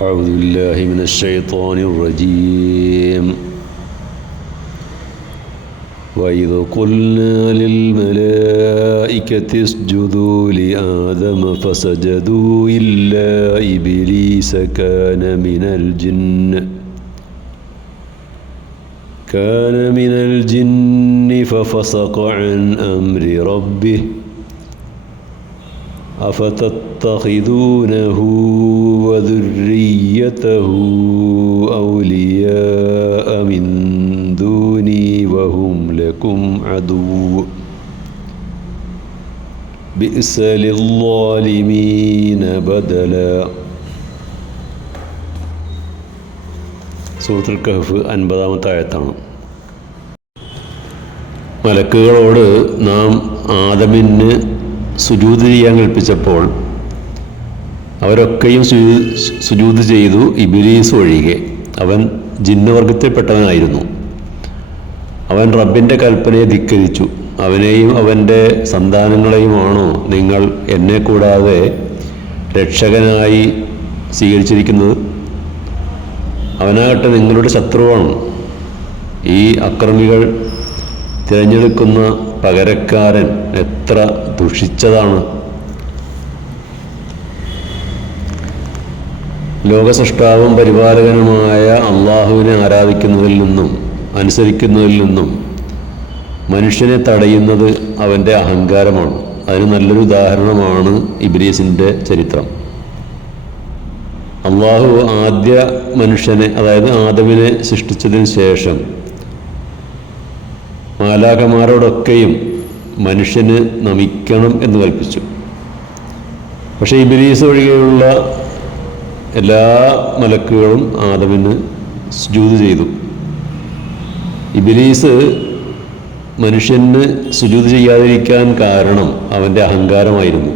أعوذ بالله من الشيطان الرجيم. وإذ قلنا للملائكة اسجدوا لآدم فسجدوا إلا إبليس كان من الجن. كان من الجن ففسق عن أمر ربه. أفتتخذونه وذريته أولياء من دوني وهم لكم عدو بئس للظالمين بدلا സൂറത്തുൽ കഹഫ് അൻപതാമത്തെ ആയത്താണ് മലക്കുകളോട് നാം ആദമിന് സുജൂത് ചെയ്യാൻ കൽപ്പിച്ചപ്പോൾ അവരൊക്കെയും സുജൂത് ചെയ്തു ഇബിലീസ് ഒഴികെ. അവൻ ജിന്നുവർഗത്തിൽപ്പെട്ടവനായിരുന്നു. അവൻ റബ്ബിന്റെ കൽപ്പനയെ ധിക്കരിച്ചു. അവനെയും അവന്റെ സന്താനങ്ങളെയുമാണോ നിങ്ങൾ എന്നെ കൂടാതെ രക്ഷകനായി സ്വീകരിച്ചിരിക്കുന്നത്? അവനാകട്ടെ നിങ്ങളുടെ ശത്രുവാണ്. ഈ അക്രമികൾ തിരഞ്ഞെടുക്കുന്ന പകരക്കാരൻ എത്ര ദുഷിച്ചതാണ്? ലോകസൃഷ്ടാവും പരിപാലകനുമായ അള്ളാഹുവിനെ ആരാധിക്കുന്നതിൽ നിന്നും അനുസരിക്കുന്നതിൽ നിന്നും മനുഷ്യനെ തടയുന്നത് അവന്റെ അഹങ്കാരമാണ്. അതിന് നല്ലൊരു ഉദാഹരണമാണ് ഇബ്രീസിന്റെ ചരിത്രം. അള്ളാഹു ആദ്യ മനുഷ്യനെ അതായത് ആദമിനെ സൃഷ്ടിച്ചതിന് ശേഷം മാലാകമാരോടൊക്കെയും മനുഷ്യന് നമിക്കണം എന്ന് കൽപ്പിച്ചു. പക്ഷേ ഇബിലീസ് ഒഴികെയുള്ള എല്ലാ മലക്കുകളും ആദമിന് സുജൂത് ചെയ്തു. ഇബിലീസ് മനുഷ്യന് സുജൂത് ചെയ്യാതിരിക്കാൻ കാരണം അവന്റെ അഹങ്കാരമായിരുന്നു.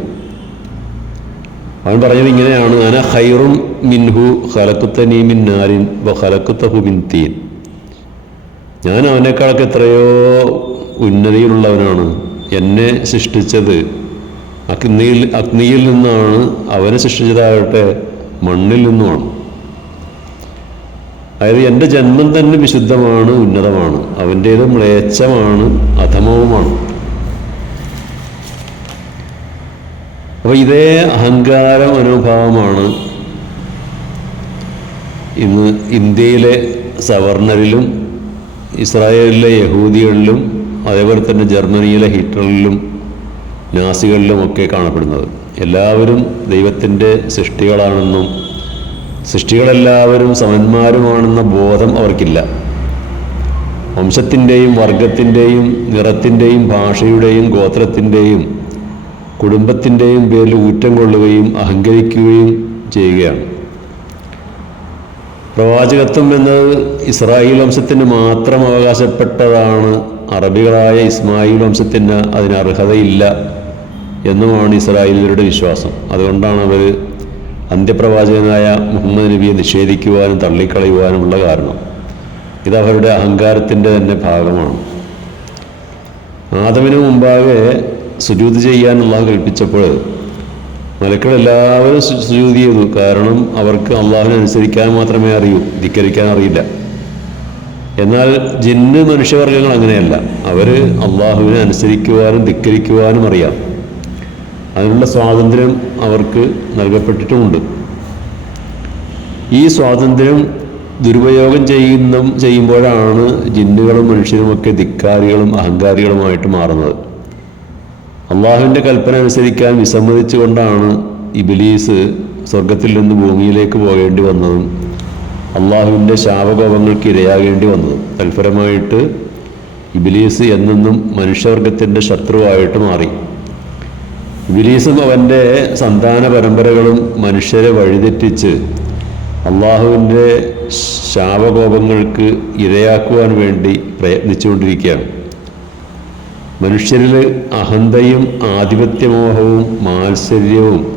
അവൻ പറഞ്ഞത് ഇങ്ങനെയാണ് അന ഹൈറും മിൻഹു ഹലക്കുത്തനീ മിൻ നാരിൻ വ ഹലക്കുത്തഹു മിൻ തീൻ. ഞാൻ അവനേക്കാളൊക്കെ എത്രയോ ഉന്നതിയിലുള്ളവനാണ്. എന്നെ സൃഷ്ടിച്ചത് അഗ്നിയിൽ അഗ്നിയിൽ നിന്നാണ് അവനെ സൃഷ്ടിച്ചതാകട്ടെ മണ്ണിൽ നിന്നുമാണ്. അതായത് എന്റെ ജന്മം തന്നെ വിശുദ്ധമാണ് ഉന്നതമാണ്. അവന്റേത് മ്ലേച്ഛമാണ് അധമവുമാണ്. അപ്പോൾ ഇതേ അഹങ്കാര മനോഭാവമാണ് ഇന്ന് ഇന്ത്യയിലെ സവർണരിലും ഇസ്രായേലിലെ യഹൂദികളിലും അതേപോലെ തന്നെ ജർമ്മനിയിലെ ഹിറ്റ്ലറിലും നാസികളിലും ഒക്കെ കാണപ്പെടുന്നത്. എല്ലാവരും ദൈവത്തിന്റെ സൃഷ്ടികളാണെന്നും സൃഷ്ടികളെല്ലാവരും സമന്മാരുമാണെന്ന ബോധം അവർക്കില്ല. വംശത്തിന്റെയും വർഗത്തിന്റെയും നിറത്തിന്റെയും ഭാഷയുടെയും ഗോത്രത്തിന്റെയും കുടുംബത്തിന്റെയും പേരിൽ ഊറ്റം കൊള്ളുകയും അഹങ്കരിക്കുകയും ചെയ്യുകയാണ്. പ്രവാചകത്വം എന്നത് ഇസ്രായേൽ വംശത്തിന് മാത്രം അവകാശപ്പെട്ടതാണ്. അറബികളായ ഇസ്മായിൽ വംശത്തിന് അതിന് അർഹതയില്ല എന്നുമാണ് ഇസ്രായേലിയരുടെ വിശ്വാസം. അതുകൊണ്ടാണ് അവർ അന്ത്യപ്രവാചകനായ മുഹമ്മദ് നബിയെ നിഷേധിക്കുവാനും തള്ളിക്കളയുവാനുമുള്ള കാരണം. ഇത് അവരുടെ അഹങ്കാരത്തിന്റെ തന്നെ ഭാഗമാണ്. ആദമിന് മുമ്പാകെ സുജൂത് ചെയ്യാൻ കൽപ്പിച്ചപ്പോൾ മലക്കൾ എല്ലാവരും സുജൂത് ചെയ്തു. കാരണം അവർക്ക് അള്ളാഹുവിനെ അനുസരിക്കാൻ മാത്രമേ അറിയൂ. ധിക്കരിക്കാൻ അറിയില്ല. എന്നാൽ ജിന്ന് മനുഷ്യവർഗങ്ങൾ അങ്ങനെയല്ല. അവർ അള്ളാഹുവിനെ അനുസരിക്കുവാനും ധിക്കരിക്കുവാനും അറിയാം. അതിനുള്ള സ്വാതന്ത്ര്യം അവർക്ക് നൽകപ്പെട്ടിട്ടുമുണ്ട്. ഈ സ്വാതന്ത്ര്യം ദുരുപയോഗം ചെയ്യുന്ന ചെയ്യുമ്പോഴാണ് ജിന്നുകളും മനുഷ്യരുമൊക്കെ ധിക്കാരികളും അഹങ്കാരികളുമായിട്ട് മാറുന്നത്. അള്ളാഹുവിന്റെ കൽപ്പന അനുസരിക്കാൻ വിസമ്മതിച്ചുകൊണ്ടാണ് ഇബിലീസ് സ്വർഗത്തിൽ നിന്ന് ഭൂമിയിലേക്ക് പോകേണ്ടി വന്നതും അള്ളാഹുവിന്റെ ശാപകോപങ്ങൾക്ക് ഇരയാകേണ്ടി വന്നതും. തൽഫലമായിട്ട് ഇബിലീസ് എന്നെന്നും മനുഷ്യവർഗത്തിന്റെ ശത്രുവായിട്ട് മാറി. ഇബിലീസും അവന്റെ സന്താന പരമ്പരകളും മനുഷ്യരെ വഴിതെറ്റിച്ച് അള്ളാഹുവിന്റെ ശാപകോപങ്ങൾക്ക് ഇരയാക്കുവാൻ വേണ്ടി പ്രയത്നിച്ചുകൊണ്ടിരിക്കുകയാണ്. മനുഷ്യരിൽ അഹന്തയും ആധിപത്യമോഹവും മാത്സര്യവും.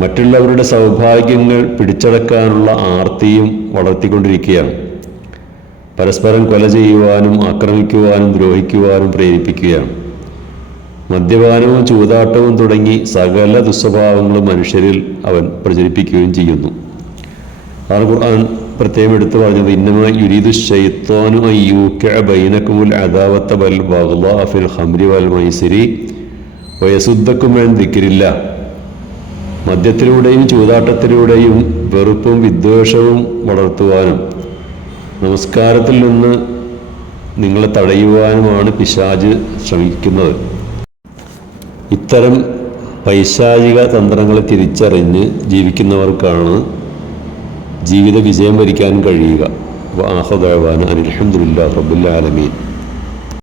മറ്റുള്ളവരുടെ സൗഭാഗ്യങ്ങൾ പിടിച്ചടക്കാനുള്ള ആർത്തിയും വളർത്തിക്കൊണ്ടിരിക്കുകയാണ്. പരസ്പരം കൊല ചെയ്യുവാനും ആക്രമിക്കുവാനും ദ്രോഹിക്കുവാനും പ്രേരിപ്പിക്കുകയാണ്. മദ്യപാനവും ചൂതാട്ടവും തുടങ്ങി സകല ദുസ്വഭാവങ്ങളും മനുഷ്യരിൽ അവൻ പ്രചരിപ്പിക്കുകയും ചെയ്യുന്നു. ഖുർആൻ പ്രത്യേകം എടുത്തു പറഞ്ഞത് ഇന്നമ യുരീദു ബൽ വൽ ദിക്കിരില്ല മദ്യത്തിലൂടെയും ചൂതാട്ടത്തിലൂടെയും വെറുപ്പും വിദ്വേഷവും വളർത്തുവാനും നമസ്കാരത്തിൽ നിന്ന് നിങ്ങളെ തടയുവാനുമാണ് പിശാജ് ശ്രമിക്കുന്നത്. ഇത്തരം പൈശാചിക തന്ത്രങ്ങളെ തിരിച്ചറിഞ്ഞ് ജീവിക്കുന്നവർക്കാണ് ജീവിത വിജയം വരിക്കാനും കഴിയുക അനിൽഹമുല്ലാ റബുല്ലാലമീൻ